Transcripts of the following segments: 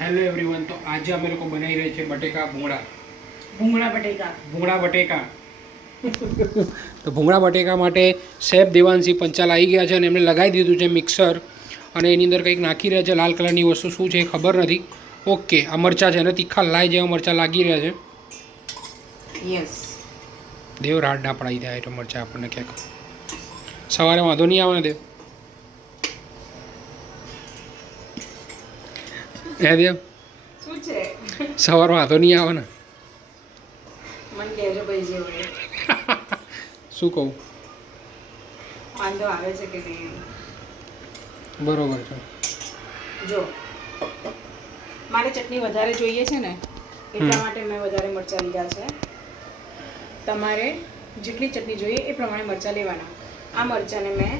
Hello everyone, તો આજે અમે લોકો બનાવી રહ્યા છે બટેકા ભૂંગળા ભૂંગળા બટેકા તો ભૂંગળા બટેકા માટે શેફ દેવાંશી પંચાલ આવી ગયા છે અને એમને લગાવી દીધું છે મિક્સર અને એની અંદર કંઈક નાખી રહ્યા છે. લાલ કલરની વસ્તુ શું છે એ ખબર નથી. ઓકે, આ મરચાં છે અને તીખા લાઈ જેવા મરચાં લાગી રહ્યા છે. યસ, દેવ રાડ ના પડાવી થાય તો મરચાં આપણને ક્યાંક સવારે વાંધો નહીં આવે ને દેવ. હે દેવ, શું છે? સવાર વાંધો નહીં આવે ને? મને કહેજો ભાઈ જે હોય. શું કહું? વાંધો આવે છે કે નહીં? બરોબર છે. જો મારે ચટણી વધારે જોઈએ છે ને એટલા માટે મેં વધારે મરચાં લીધા છે. તમારે જેટલી ચટણી જોઈએ એ પ્રમાણે મરચાં લેવાના. આ મરચાંને મેં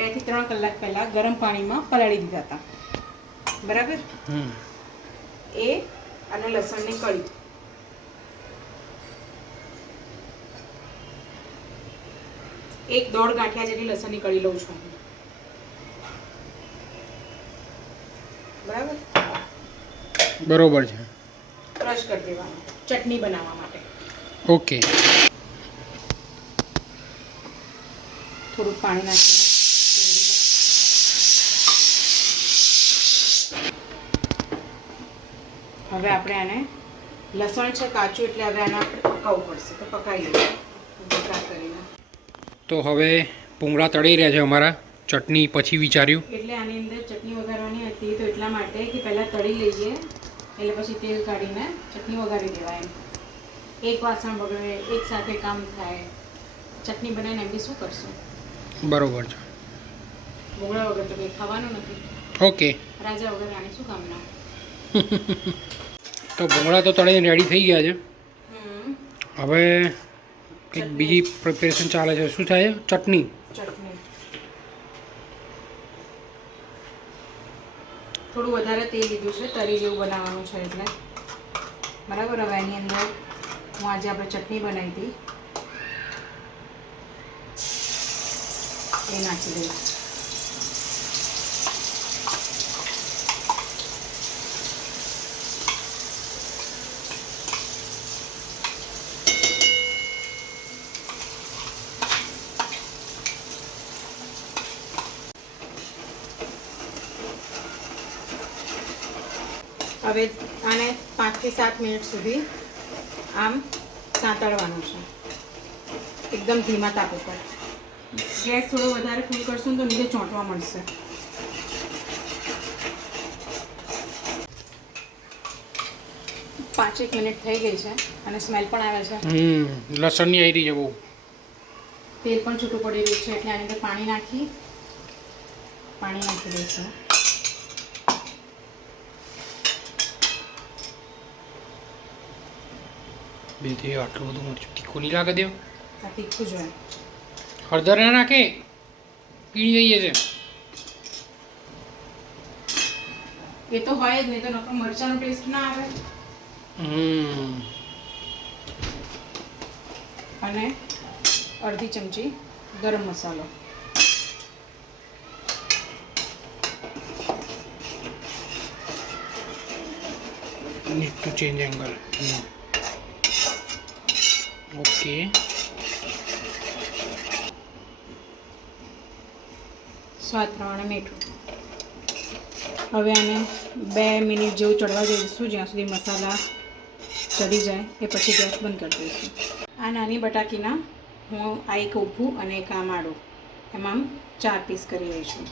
2 થી 3 કલાક પહેલાં ગરમ પાણીમાં પલાળી દીધા હતા, બરાબર? એ અને લસણની કળી, એક 1.5 ગાંઠિયા જેટલી લસણની કળી લઉં છું, બરાબર? બરોબર છે. ક્રશ કરી દેવાનું ચટણી બનાવવા માટે. ઓકે, થોડુંક પાણી નાખીને હવે આપણે આને, લસણ છે કાચું એટલે હવે આને આપણે પકાવવું પડશે, તો પકાવી લઈએ કરીને. તો હવે ભૂંગળા તળી રહ્યા છે અમારા. ચટણી પછી વિચાર્યું એટલે આની અંદર ચટણી વઘારવાની હતી, તો એટલા માટે કે પહેલાં તળી લઈએ એટલે પછી તેલ કાઢીને ચટણી વઘારી દેવાય. એમ એક વાસણ બગડે, એક સાથે કામ થાય. ચટણી બનાવીને એમ બી શું કરશું? બરોબર છે. ભૂંગળા વગર તો કંઈ ખાવાનું નથી. ઓકે, રાજા વગર આની શું કામના? તો ભૂંગળા તો તળીને રેડી થઈ ગયા છે. હવે કંઈક બીજી પ્રિપેરેશન ચાલે છે. શું થાય? ચટણી. થોડું વધારે તેલ લીધું છે, તરી જેવું બનાવવાનું છે એટલે, બરાબર? હવે એની અંદર હું આજે આપણે ચટણી બનાવી હતી એ નાખી દઈશ. હવે આને 5 થી 7 મિનિટ સુધી આમ સાંતળવાનું છે, એકદમ ધીમા તાપ ઉપર. ગેસ થોડો વધારે ફૂલ કરશું તો નીચે ચોંટવા મળશે. પાંચેક મિનિટ થઈ ગઈ છે અને સ્મેલ પણ આવે છે. લસણની આવી રહી છે બહુ. તેલ પણ છૂટું પડી રહ્યું છે એટલે આની અંદર પાણી નાખી દઈશું. બેથી આટલું બધું મરચું તીખું નહીં લાગે દેવ? આ તીખું જ હોય. હળદર ના નાખે, પીળી જઈએ છે. એ તો હોય જ નહીં તો નકર મરચાંનો ટેસ્ટ ના આવે. અને અડધી ચમચી ગરમ મસાલો. Need to change angle. Okay, સ્વાદ પ્રમાણે મીઠું. હવે આને 2 મિનિટ જેવું ચડવા દઈશું, જ્યાં સુધી મસાલા ચડી જાય એ પછી ગેસ બંધ કરી દઈશું. આ નાની બટાકીના હું આ એક ઊભું અને એક આ માડું, એમાં 4 પીસ કરી રહી છું.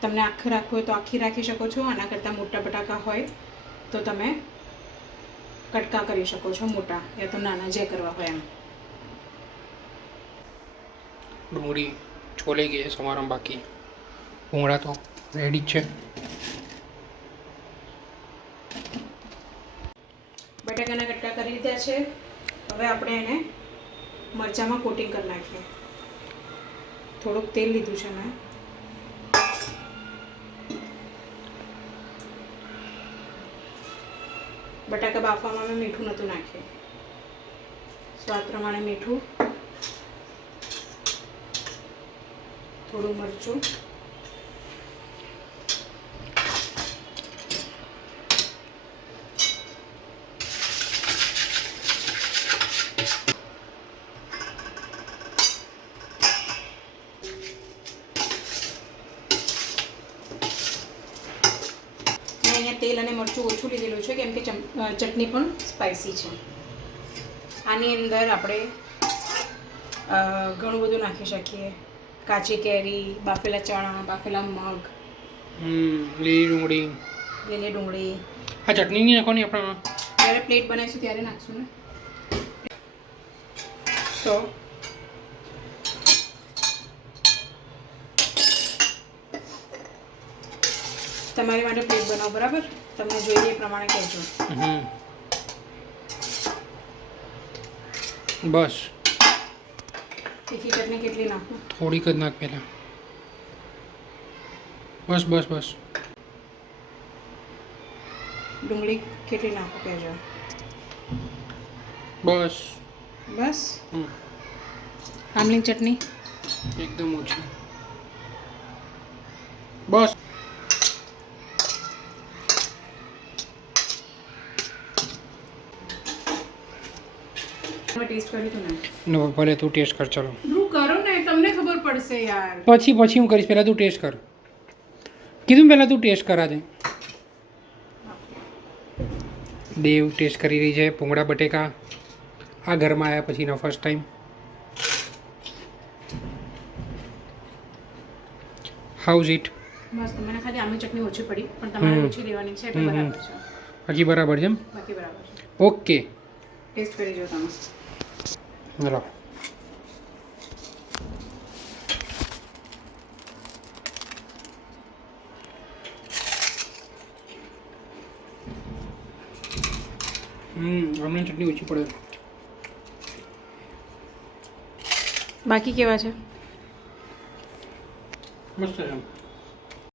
તમને આખું રાખવું હોય તો આખી રાખી શકો છો. આના કરતાં મોટા બટાકા હોય તો તમે કટકા કરી શકો છો, મોટા યા તો નાના, જે કરવા હોય એમ. ડુંગળી છોલાઈ ગઈ છે સમારમ, બાકી ભૂંગળા તો રેડી જ છે. બટાકાના કટકા કરી લીધા છે. હવે આપણે એને મરચાંમાં કોટિંગ કરી નાખીએ. થોડુંક તેલ લીધું છે મેં. બટાકા બાફવામાં મેં મીઠું નહોતું નાખ્યું. સ્વાદ પ્રમાણે મીઠું, થોડું મરચું, મેં તેલ અને મરચું ઓછું લીધેલું છે કેમ કે ચટણી પણ સ્પાઇસી છે. આની અંદર આપણે ઘણું બધું નાખી શકીએ. કાચી કેરી, બાફેલા ચણા, બાફેલા મગ, લીલી ડુંગળી. લીલી ડુંગળી. આ ચટણી નહીં નાખવાની આપણે? જ્યારે પ્લેટ બનાવીશું ત્યારે નાખશું ને. તો તમારી માટે પ્લેટ બનાવો, બરાબર? તમને જોઈએ એ પ્રમાણે કહેજો. બસ તીખી ચટણી કેટલી નાખું? થોડીક જ નાખ પહેલાં. બસ બસ બસ. ડુંગળી કેટલી નાખું કહેજો. બસ બસ. આમલીની ચટણી એકદમ ઓછી. બસ. ટેસ્ટ કર્યું હતું ને? નો ભલે તું ટેસ્ટ કર. ચલો ધ્રુવ કરો ને, તમને ખબર પડશે યાર. પછી હું કરીશ. પહેલાં તું ટેસ્ટ કર. કીધું પહેલાં તું ટેસ્ટ કર. આજે દેવ ટેસ્ટ કરી રહી છે ભૂંગળા બટેકા. આ ઘરમાં આવ્યા પછીનો ફર્સ્ટ ટાઈમ. How's it? મસ્ત. મને ખાલી આમની ચટણી ઓછી પડી પણ તમારે ઓછી લેવાની છે એટલે બરાબર છે. બાકી બરાબર છે એમ? બાકી બરાબર છે. ઓકે, ટેસ્ટ કરી જો તમે. ચલો. આમની ચટણી ઓછી પડે. બાકી કેવા છે? મસ્ત છે.